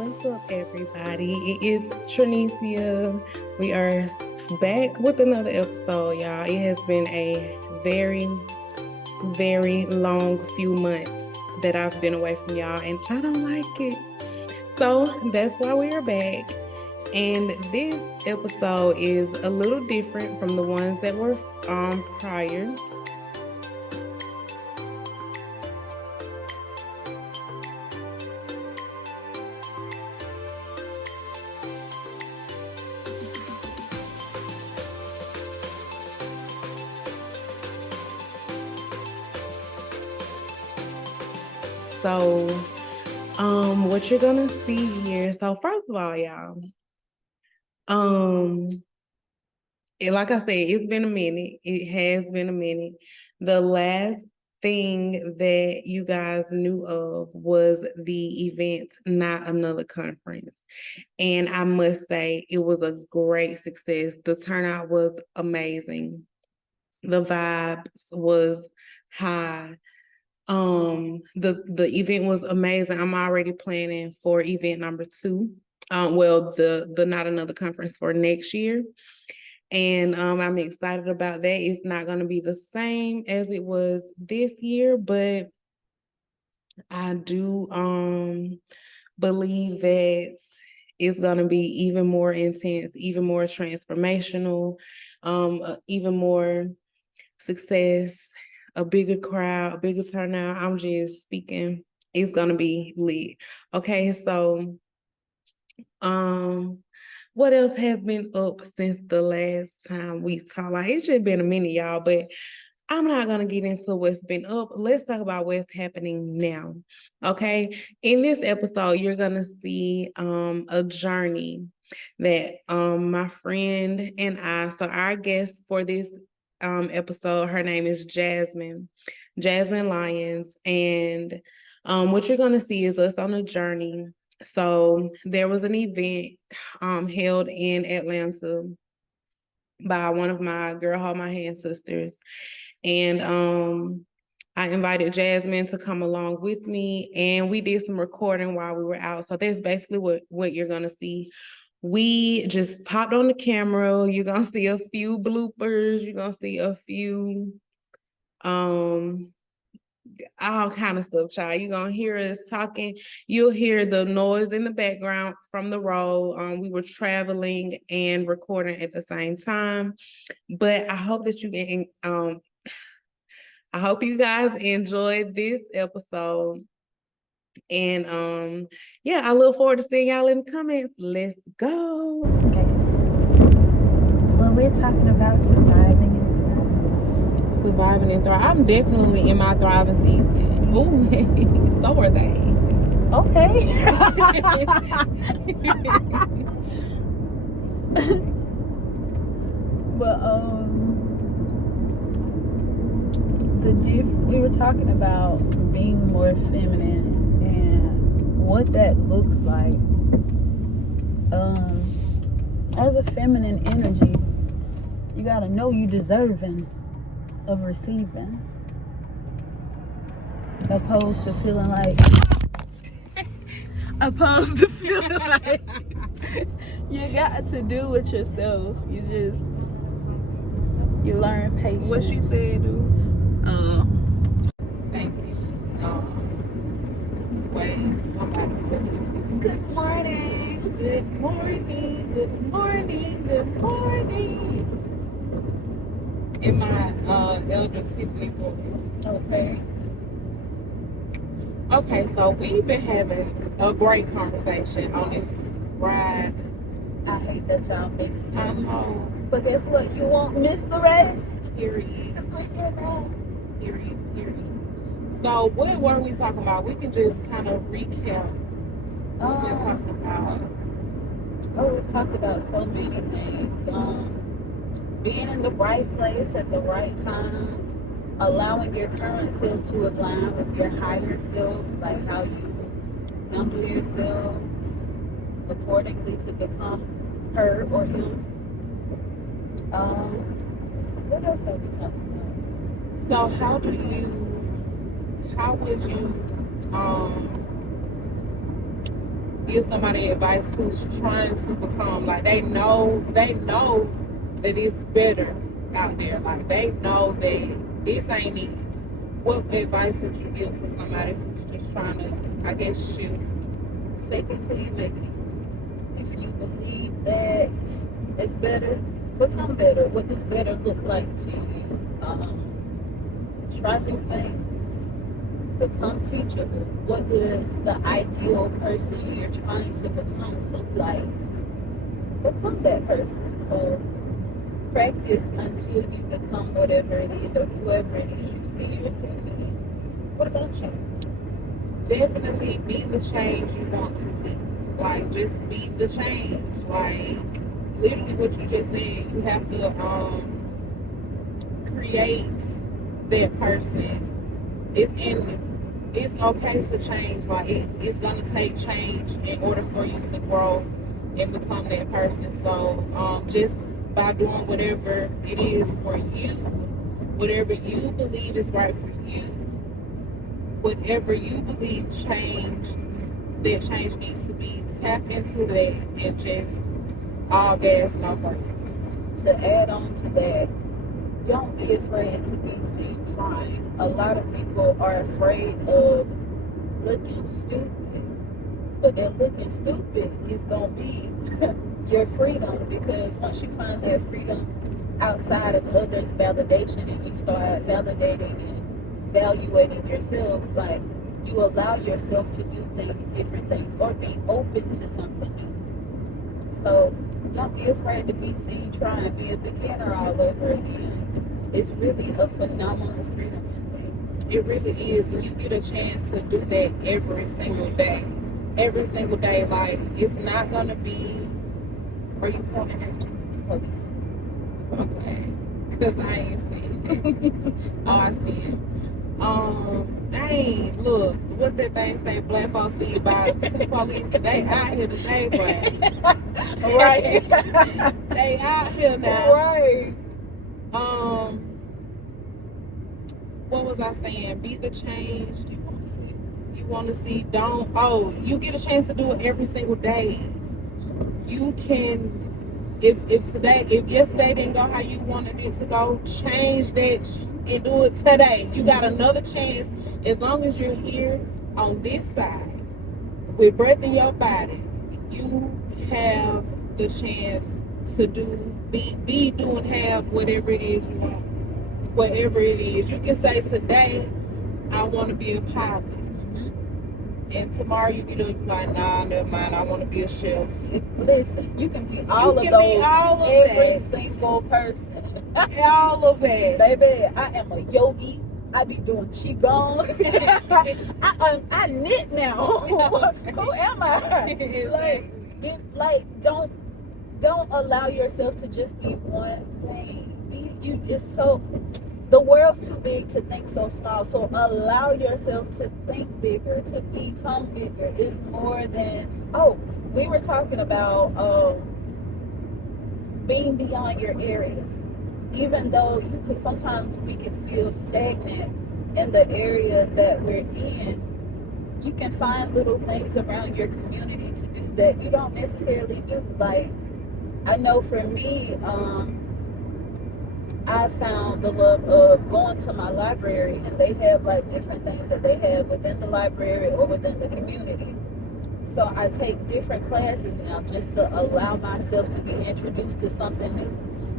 What's up, everybody? It is Trinicia. We are back with another episode, y'all. It has been a very, very long few months that I've been away from y'all, and I don't like it. So that's why we are back. And this episode is a little different from the ones that were prior. So, what you're gonna see here. So first of all, y'all, like I said, it's been a minute. It has been a minute. The last thing that you guys knew of was the event, Not Another Conference. And I must say, it was a great success. The turnout was amazing. The vibes was high. The event was amazing. I'm already planning for event number 2. The Not Another Conference for next year. And I'm excited about that. It's not going to be the same as it was this year, but I do believe that it's going to be even more intense, even more transformational, even more success, a bigger crowd, a bigger turnout. I'm just speaking. It's going to be lit. Okay, so what else has been up since the last time we talked? Like, it's just been a minute, y'all, but I'm not gonna get into what's been up. Let's talk about what's happening now. Okay. In this episode, you're gonna see a journey that my friend and I, so our guest for this episode, her name is Jasmyne Lyons. And what you're gonna see is us on a journey. So there was an event held in Atlanta by one of my Girl Hold My Hand sisters. And I invited Jasmyne to come along with me, and we did some recording while we were out. So that's basically what you're gonna see. We just popped on the camera. You're gonna see a few bloopers. You're gonna see a few all kind of stuff, child. You're gonna hear us talking. You'll hear the noise in the background from the road. We were traveling and recording at the same time. But I hope that you can I hope you guys enjoyed this episode. And yeah, I look forward to seeing y'all in the comments. Let's go. Okay. Well, we're talking about surviving and thriving. Surviving and thriving. I'm definitely in my thriving season. Ooh, so are they. Okay. But we were talking about being more feminine and what that looks like. As a feminine energy, you gotta know you deserving of receiving, opposed to feeling like you got to do it yourself. You learn patience. What she said, dude. Thank you. Wait, somebody. Good morning. Good morning. Good morning. Good morning. In my elder Tiffany voice. Okay. Okay, so we've been having a great conversation on this ride. I hate that y'all missed it. I know. But guess what? You won't miss the rest. Period. That's my hair now. Period. So what were we talking about? We can just kind of recap what we're talking about. We've talked about so many things. Being in the right place at the right time, allowing your current self to align with your higher self, like how you handle yourself accordingly to become her or him. Let's see, what else are we talking about? So how would you give somebody advice who's trying to become, like, they know that it's better out there. Like, they know that this ain't it. What advice would you give to somebody who's just trying to, I guess, shift? Fake it till you make it. If you believe that it's better, become better. What does better look like to you? Try new things. Become teachable. What does the ideal person you're trying to become look like? Become that person. So practice until you become whatever it is or whoever it is you see yourself as. What about you? Definitely be the change you want to see. Like, just be the change. Like, literally what you just said, you have to create that person. It's okay to change. Like, it's gonna take change in order for you to grow and become that person. So just by doing whatever it is for you, whatever you believe is right for you, whatever you believe that change needs to be, tap into that and just all gas, no brakes. To add on to that, don't be afraid to be seen trying. A lot of people are afraid of looking stupid, but that looking stupid is going to be your freedom, because once you find that freedom outside of others' validation and you start validating and evaluating yourself, like, you allow yourself to do different things or be open to something new. So don't be afraid to be seen trying. Be a beginner all over again. It's really a phenomenal freedom in there. It really is. And you get a chance to do that every single day. Every single day. Like, it's not going to be... Are you pointing at Police. So glad. Because I ain't seen it. Oh, I see it. Dang, look, what that thing say, black folks see about two police, they out here today, boy. Right. They out here now. Right. What was I saying? Be the change You want to see. you want to see. You get a chance to do it every single day. You can, if yesterday didn't go how you wanted it to go, change that and do it today. You got another chance. As long as you're here on this side with breath in your body, you have the chance to be doing, have whatever it is you want. Whatever it is, you can say today, I want to be a pilot. And tomorrow you get up, you're like, nah, never mind, I want to be a chef. Listen, you can be all of those, every single person. All of that. Baby, I am a yogi. I be doing qigong. I knit now. Who am I? Don't allow yourself to just be one thing. The world's too big to think so small. So allow yourself to think bigger, to become bigger. It's more than, we were talking about being beyond your area. Even though sometimes we can feel stagnant in the area that we're in, you can find little things around your community to do that you don't necessarily do. Like, I know for me, I found the love of going to my library, and they have like different things that they have within the library or within the community. So I take different classes now just to allow myself to be introduced to something new.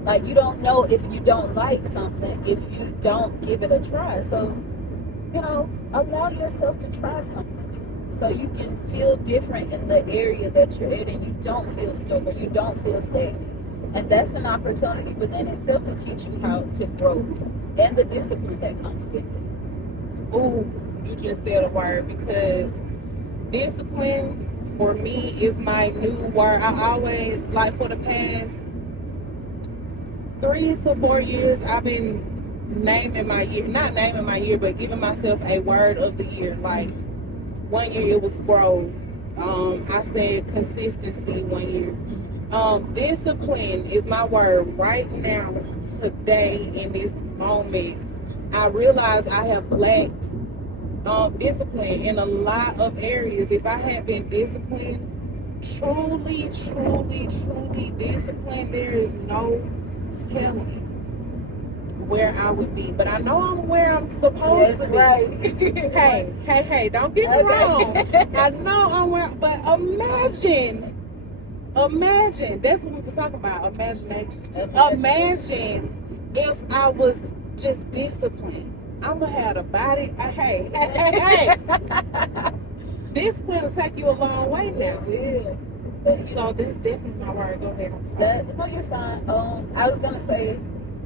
Like, you don't know if you don't like something if you don't give it a try. So, allow yourself to try something new so you can feel different in the area that you're in and you don't feel stuck or you don't feel stagnant. And that's an opportunity within itself to teach you how to grow and the discipline that comes with it. Ooh, you just said a word, because discipline for me is my new word. I always, like, for the past 3 to 4 years, I've been not naming my year, but giving myself a word of the year. Like, 1 year it was growth. I said consistency 1 year. Discipline is my word right now, today, in this moment. I realize I have lacked discipline in a lot of areas. If I had been disciplined truly, truly, truly disciplined, there is no telling where I would be. But I know I'm where I'm supposed to be. Right. Hey, don't get me wrong. I know I'm where, but imagine, that's what we were talking about, imagination. Imagine if I was just disciplined. I'm gonna have the body. Hey. Discipline will take you a long way now. Yeah. So this is definitely my word. Go ahead. No, you're fine. I was gonna say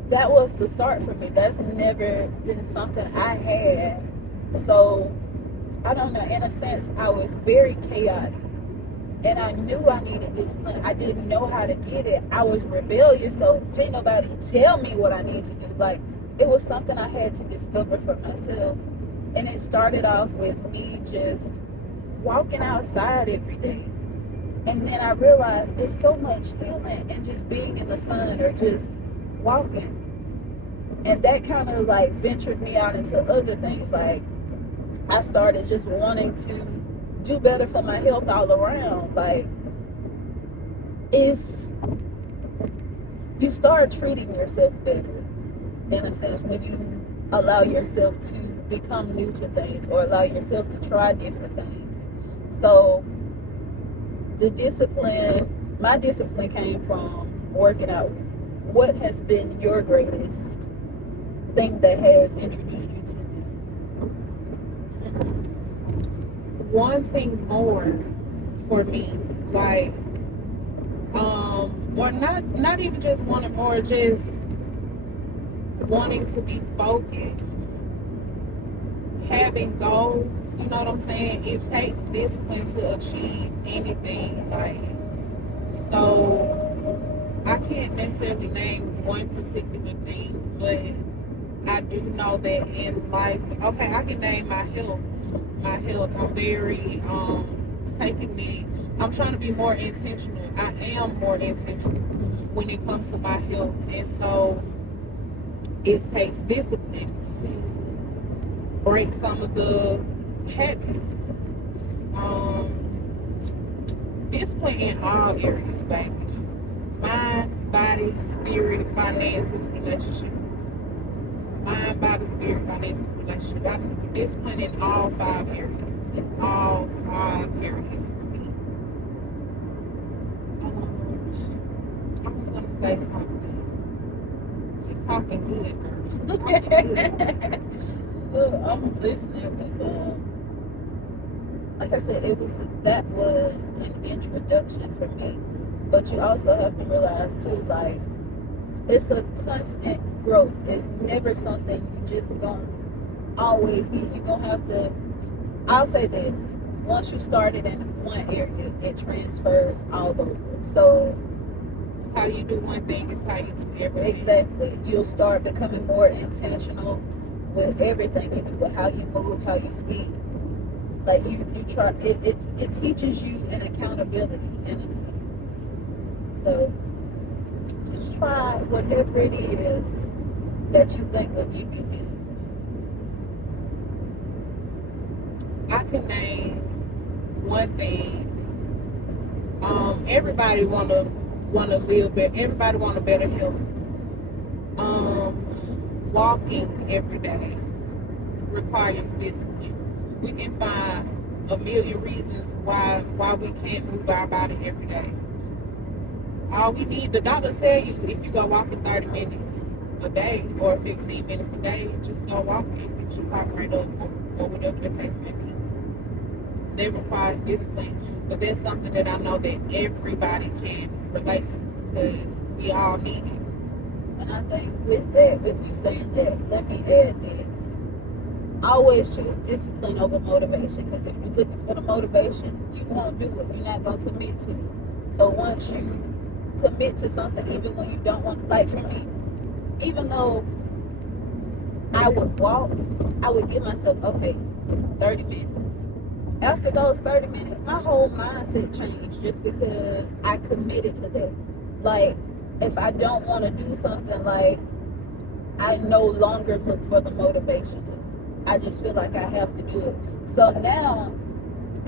that was the start for me. That's never been something I had. So I don't know. In a sense, I was very chaotic, and I knew I needed discipline. I didn't know how to get it. I was rebellious, so can't nobody tell me what I need to do. Like, it was something I had to discover for myself, and it started off with me just walking outside every day. And then I realized there's so much healing in just being in the sun or just walking. And that kind of like ventured me out into other things. Like, I started just wanting to do better for my health all around. Like, you start treating yourself better, in a sense, when you allow yourself to become new to things or allow yourself to try different things. So my discipline came from working out. What has been your greatest thing that has introduced you to this? Wanting more for me, like, or not even just wanting more, just wanting to be focused, having goals. You know what I'm saying? It takes discipline to achieve anything. Like, so I can't necessarily name one particular thing, but I do know that in life, okay, I can name my health. I'm very I'm trying to be more intentional. I am more intentional when it comes to my health, and so it takes discipline to break some of the habits. Discipline in all areas, baby. Mind, body, spirit, finances, relationship. Mind, body, spirit, finances, relationship. I need discipline in all 5 areas. All 5 areas for me. I was gonna say something. You're talking good, girl. You're talking good. Look, I'm listening because, like I said, that was an introduction for me. But you also have to realize too, like, it's a constant growth. It's never something you just gonna always get. You're gonna have to. I'll say this: once you started in one area, it transfers all over. So how you do one thing is how you do everything. Exactly. You'll start becoming more intentional with everything you do, with how you move, how you speak. Like, you try, it teaches you an accountability in a sense. So just try whatever it is that you think will give you discipline. I can name one thing. Everybody wanna live better. Everybody want a better health. Walking every day requires discipline. We can find a million reasons why we can't move our body every day. All we need, the doctor tell you, if you go walking 30 minutes a day or 15 minutes a day, just go walking, get your heart rate up, or whatever the case may be. That requires discipline, but that's something that I know that everybody can relate to because we all need it. And I think with you saying that, let me add this. Always choose discipline over motivation, because if you're looking for the motivation, you won't do it. You're not going to commit to it. So once you commit to something, even when you don't want, like for me, even though I would walk, I would give myself, okay, 30 minutes. After those 30 minutes, my whole mindset changed just because I committed to that. Like, if I don't want to do something, like, I no longer look for the motivation. I just feel like I have to do it. So now,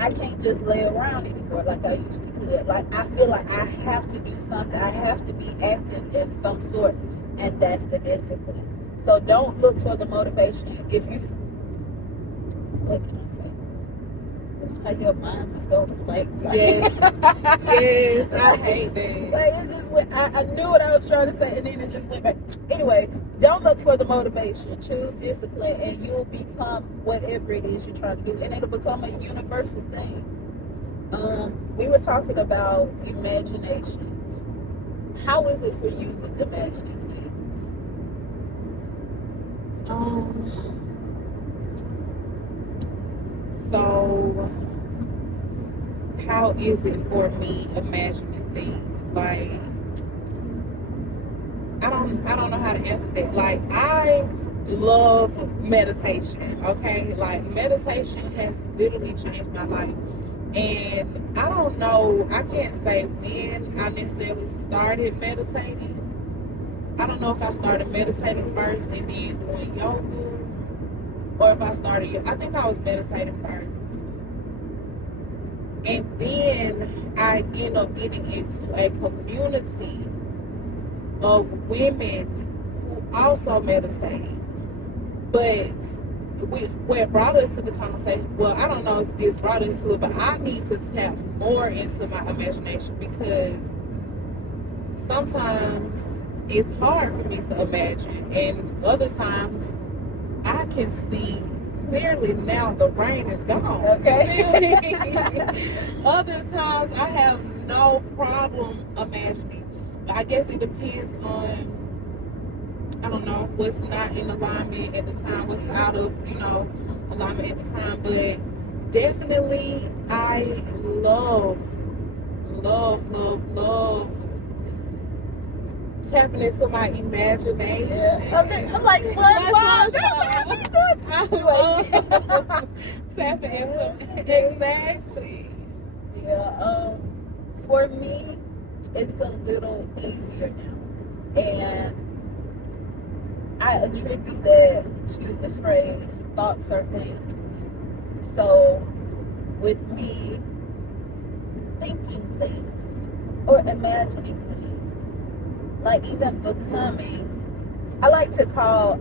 I can't just lay around anymore like I used to could. Like I feel like I have to do something. I have to be active in some sort, and that's the discipline. So don't look for the motivation. If you, what can I say? You know how your mind just goes blank. Yes, yes, I hate that. Like it just went. I knew what I was trying to say, and then it just went back. Anyway, don't look for the motivation. Choose discipline, and you'll become whatever it is you're trying to do, and it'll become a universal thing. We were talking about imagination. How is it for you with imagining things? So how is it for me imagining things? Like I don't know how to answer that. Like I love meditation, okay? Like meditation has literally changed my life. And I don't know, I can't say when I necessarily started meditating. I don't know if I started meditating first and then doing yoga, or if I started, I think I was meditating first. And then I ended up getting into a community of women who also meditate. But what brought us to the conversation, well, I don't know if this brought us to it, but I need to tap more into my imagination, because sometimes it's hard for me to imagine, and other times I can see clearly now the rain is gone. Okay. Other times I have no problem imagining. I guess it depends on, I don't know, what's not in alignment at the time, what's out of, alignment at the time. But definitely I love tapping into my imagination. Yeah. Okay, I'm like SpongeBob. Tapping into exactly. Yeah. For me, it's a little easier now, and I attribute that to the phrase "thoughts are things." So, with me thinking things or imagining things, like even becoming, I like to call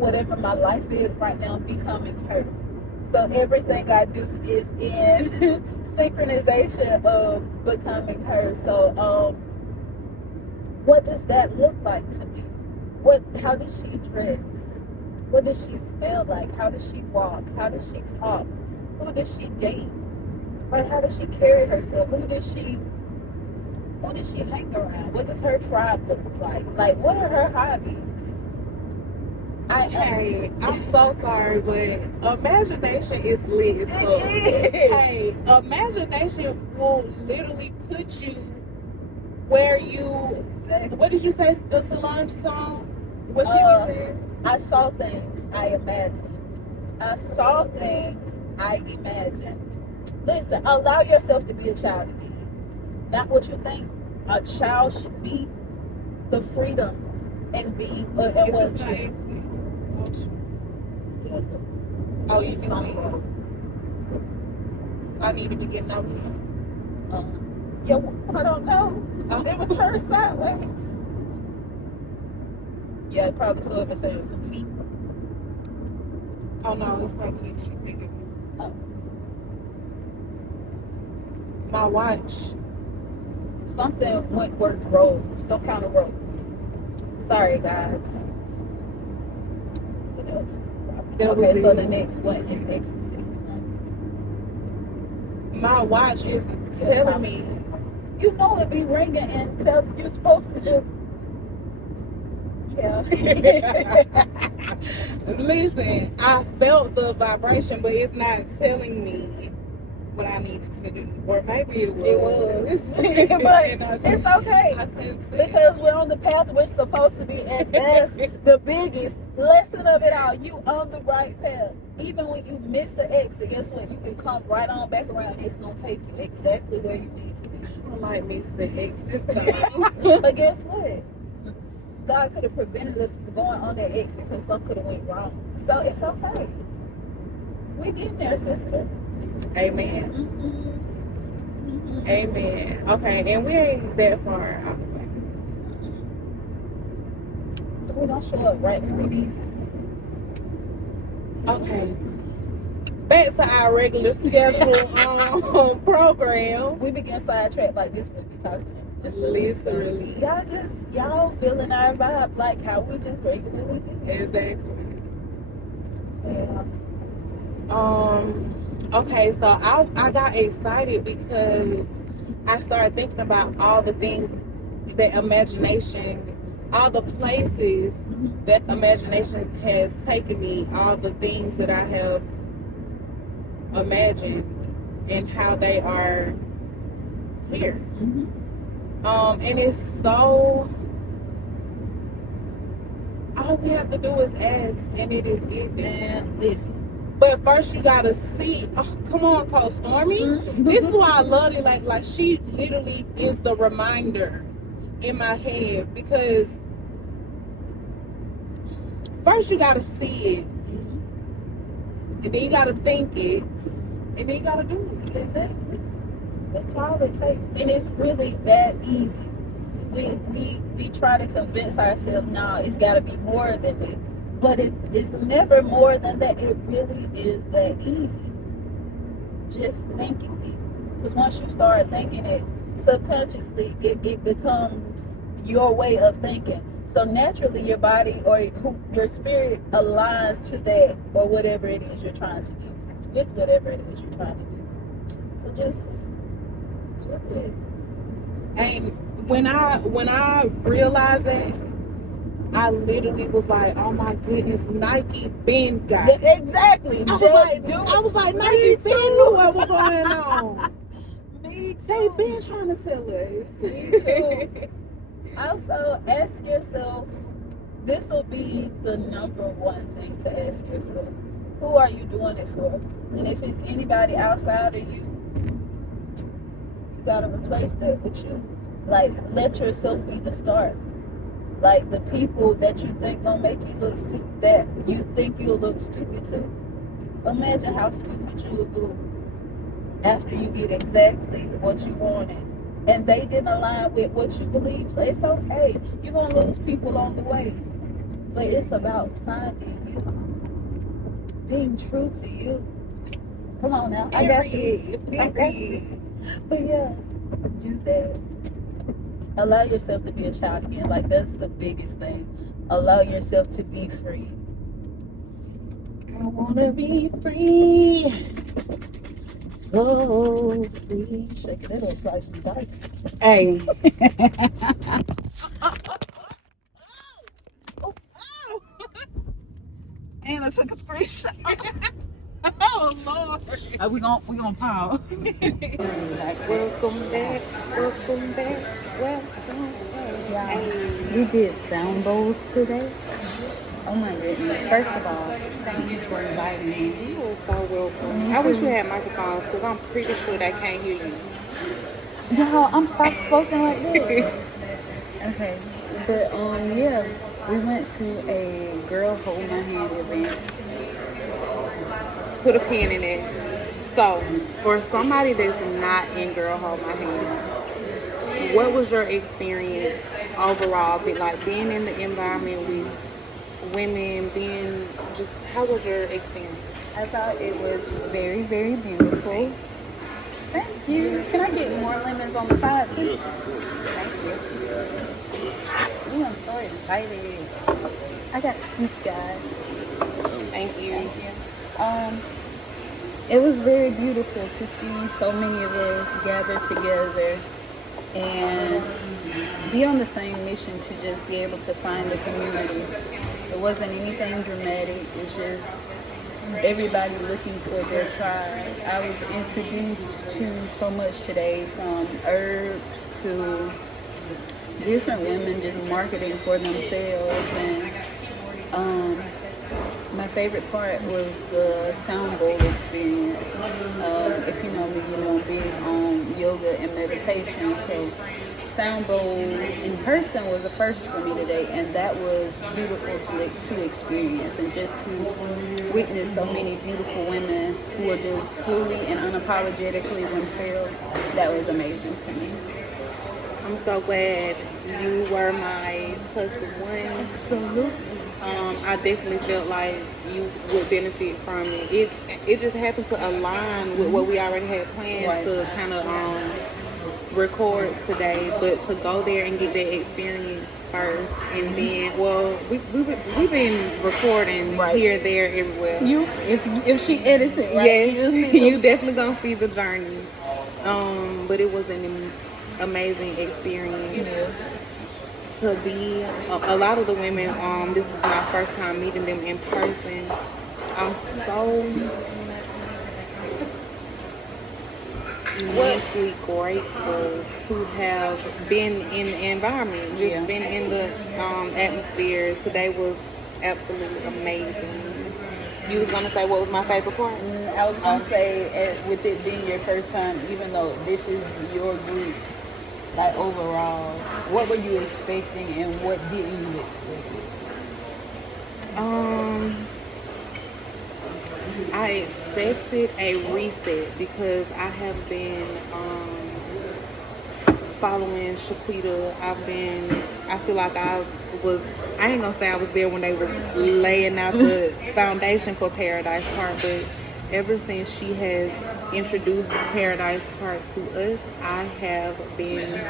whatever my life is right now becoming her. So everything I do is in synchronization of becoming her. So what does that look like to me? How does she dress? What does she smell like? How does she walk? How does she talk? Who does she date? Right? How does she carry herself? Who does she hang around? What does her tribe look like? Like, what are her hobbies? Hey, I'm so sorry, but imagination is lit as fuck. Hey, imagination will literally put you where you, what did you say, the Solange song? What she was saying? I saw things I imagined. I saw things I imagined. Listen, allow yourself to be a child again. Not what you think a child should be. The freedom and being and what you. Oh, you can see. I need to be getting over here. Yeah, I don't know. They would turn sideways. Yeah, probably so if it said some feet. Oh no, it's like you should pick it. Oh. My watch. Something worked roll. Some kind of roll. Sorry, guys. What else? Okay, so the next one is X61. My watch is telling me. You know it be ringing and tell you're supposed to just. Yeah. Listen, I felt the vibration, but it's not telling me what I needed to do. Or maybe it was. But it's okay. Because we're on the path we're supposed to be, and that's the biggest lesson of it all. You on the right path. Even when you miss the exit, guess what? You can come right on back around. It's gonna take you exactly where you need to be. I might miss the exit. But guess what? God could have prevented us from going on that exit because something could have went wrong. So it's okay. We getting there, sister. Amen. Amen. Okay, and we ain't that far out the way. So we don't show up right when we need to. Okay. Back to our regular schedule program. We begin sidetracked like this when we talking. Literally. Y'all feeling our vibe like how we just regularly do. Exactly. Yeah. Okay, so I got excited because I started thinking about all the things that imagination, all the places that imagination has taken me, all the things that I have imagined and how they are here. And it's so, all we have to do is ask and it is given. And listen. But first you gotta see. Oh, come on, Coach Stormy. This is why I love it. Like she literally is the reminder in my head, because first you gotta see it, and then you gotta think it, and then you gotta do it. Exactly. That's all it takes, and it's really that easy. We try to convince ourselves, no, it's got to be more than it. But it's never more than that. It really is that easy. Just thinking it. Because once you start thinking it subconsciously, it becomes your way of thinking. So naturally your body or your spirit aligns to that, or whatever it is you're trying to do. With whatever it is you're trying to do. So just do it. And when I realized that, I literally was like, oh my goodness, Nike been got it. Exactly. I was like, Nike been knew what was going on. Me too. They been trying to tell us. Me too. Also, ask yourself, this will be the number one thing to ask yourself. Who are you doing it for? And if it's anybody outside of you, you gotta replace that with you. Like, let yourself be the start. Like, the people that you think gonna make you look stupid, that you think you'll look stupid to. Imagine how stupid you'll look after you get exactly what you wanted. And they didn't align with what you believe. So it's okay. You're gonna lose people on the way. But it's about finding you. Being true to you. Come on now. I got you. I got you. But yeah, do that. Allow yourself to be a child again. Like, that's the biggest thing. Allow yourself to be free. I wanna be free. So free. Shake it up, slice some dice. Hey. And I took a screenshot. Oh Lord. We gonna pause. Welcome back. Welcome back. Welcome back. We did sound bowls today. Oh my goodness. First of all, thank you for inviting me. You are so welcome. I wish we had microphones because I'm pretty sure they can't hear you. Y'all, I'm soft spoken like this. Okay. But yeah, we went to a Girl Hold My Hand event. Put a pin in it. So, for somebody that's not in Girl Hold My Hand, what was your experience overall? Like being in the environment with women, how was your experience? I thought it was very, very beautiful. Thank you. Can I get more lemons on the side too? Thank you. Ooh, I'm so excited. I got soup, guys. Thank you. Thank you. It was very beautiful to see so many of us gather together and be on the same mission to just be able to find a community. It wasn't anything dramatic. It's just everybody looking for their tribe. I was introduced to so much today, from herbs to different women just marketing for themselves. And my favorite part was the sound bowl experience. If you know me, you know I'm big on yoga and meditation. So sound bowls in person was a first for me today, and that was beautiful to experience, and just to witness so many beautiful women who are just fully and unapologetically themselves. That was amazing to me. I'm so glad you were my plus one. Absolutely. I definitely felt like you would benefit from it. It just happened to align with what we already had planned Right. to kind of record today, but to go there and get that experience first, and then, well, we've been recording Right. here, there, everywhere. If she edits it, right? Yes, you'll see you definitely gonna see the journey. But it was an amazing experience. Yeah. To be a lot of the women, this is my first time meeting them in person. I'm so immensely grateful to have been in the environment, just Yeah. been in the atmosphere. Today was absolutely amazing. You was gonna say what was my favorite part? I was gonna say, with it being your first time, even though this is your group, like overall, what were you expecting and what didn't you expect? I expected a reset because I have been following Shaquita. I feel like I ain't gonna say I was there when they were laying out the foundation for Paradise Park, but ever since she has introduced Paradise Park to us, I have been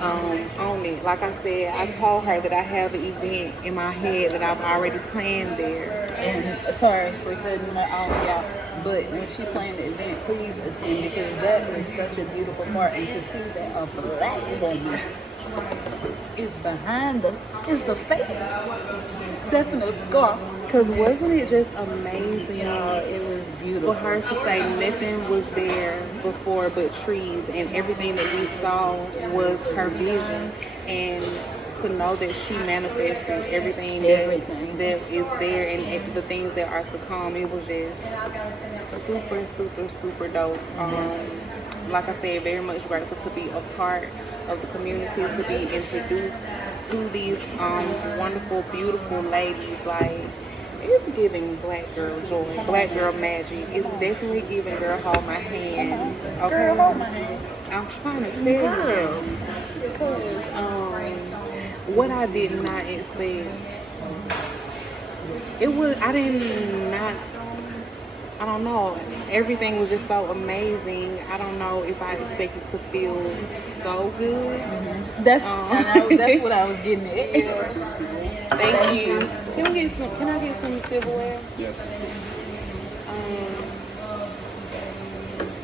on it. Like I said, I told her that I have an event in my head that I've already planned there. And sorry for cutting my off, y'all, but when she planned the event, please attend, because that is such a beautiful part, and to see that a black woman is behind is the face. That's an God. Because wasn't it just amazing? Y'all, it was beautiful. For her to say nothing was there before but trees, and everything that we saw was her vision, and to know that she manifested everything that is there, and the things that are to come, it was just super, super, super dope. Like I said, very much grateful to be a part of the community, to be introduced to these wonderful, beautiful ladies. Like, it's giving black girl joy, black girl magic. It's definitely giving girl hold my hand. Okay? Girl, hold my hand. I'm trying to tell you. Because what I did not expect, I don't know, everything was just so amazing. I don't know if I expected to feel so good. That's what I was getting at. Thank you. Can I get some silverware? Yes.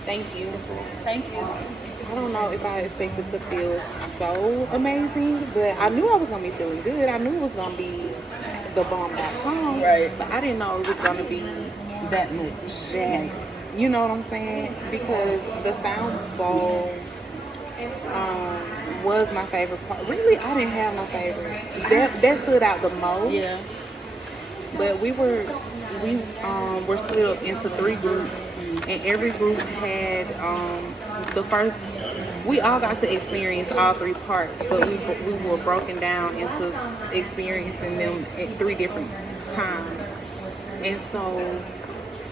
Thank you. Thank you. I don't know if I expected to feel so amazing, but I knew I was gonna be feeling good. I knew it was gonna be the bomb.com. Right. But I didn't know it was gonna be That much. that. You know what I'm saying? Because the sound bowl was my favorite part. Really, I didn't have no favorite. That stood out the most. Yeah. But we were split up into 3 groups, and every group had we all got to experience all 3 parts, but we were broken down into experiencing them at 3 different times. And so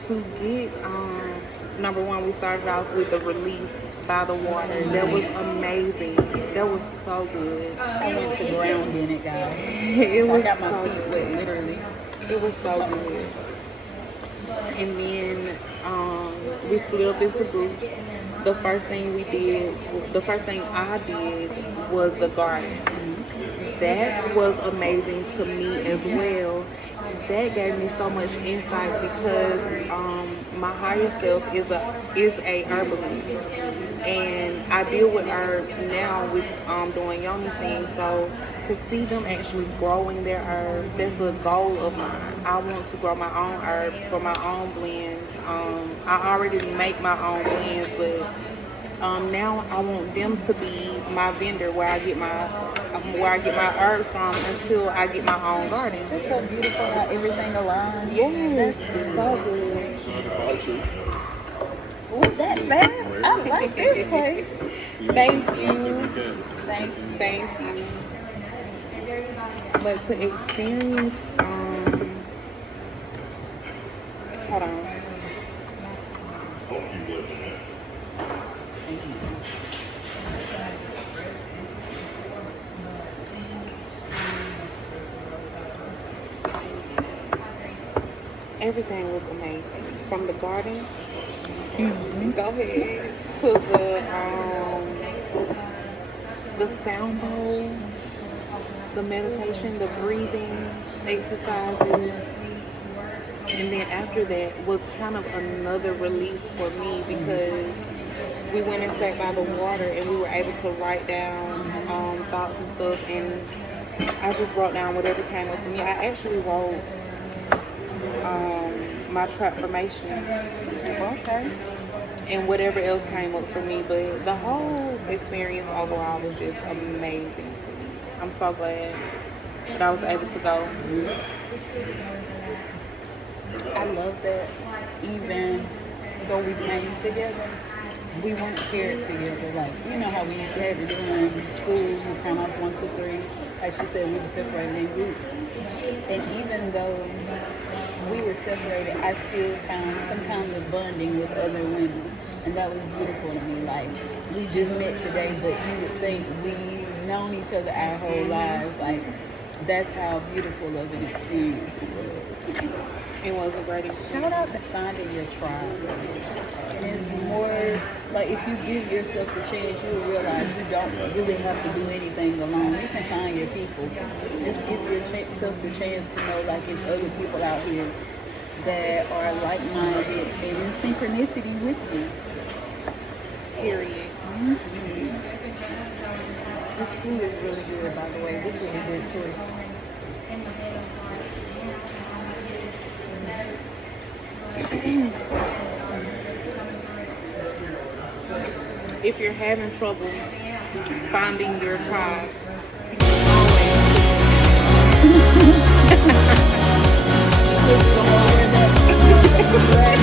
to get number 1, we started off with the release by the water. That was amazing. That was so good. I went to ground in it, guys. It So was I got my so feet good. wet, literally. It was so good. And then we split up into groups. The first thing I did was the garden. That was amazing to me as well. That gave me so much insight because my higher self is a herbalist, and I deal with herbs now with doing yoni things. So to see them actually growing their herbs, that's the goal of mine. I want to grow my own herbs for my own blends. I already make my own blends, but now I want them to be my vendor where I get my herbs from until I get my own garden. It's so beautiful how everything aligns. Yes, That's good. so good. Ooh, that fast? I like this place. Thank you. Thank you. Thank you. But to experience, hold on. Everything was amazing. From the garden, Excuse me. go ahead, to the sound bowl, the meditation, the breathing exercises. And then after that was kind of another release for me because we went and sat by the water and we were able to write down thoughts and stuff. And I just wrote down whatever came up for me. I actually wrote my transformation. Okay. And whatever else came up for me. But the whole experience overall was just amazing to me. I'm so glad that I was able to go. I love that even though we came together, we weren't paired together. Like, you know how we had to do in school, you count off 1, 2, 3. Like she said, we were separated in groups. And even though we were separated, I still found some kind of bonding with other women. And that was beautiful to me. Like, we just met today, but you would think we've known each other our whole lives. Like, that's how beautiful of an experience it was. It was a great experience. Shout out to finding your tribe. And it's more like if you give yourself the chance, you'll realize you don't really have to do anything alone. You can find your people. Just give yourself the chance to know like there's other people out here that are like-minded and in synchronicity with you. Period. Mm-hmm. This food is really good, by the way. This is a good choice. If you're having trouble finding your tribe, you can always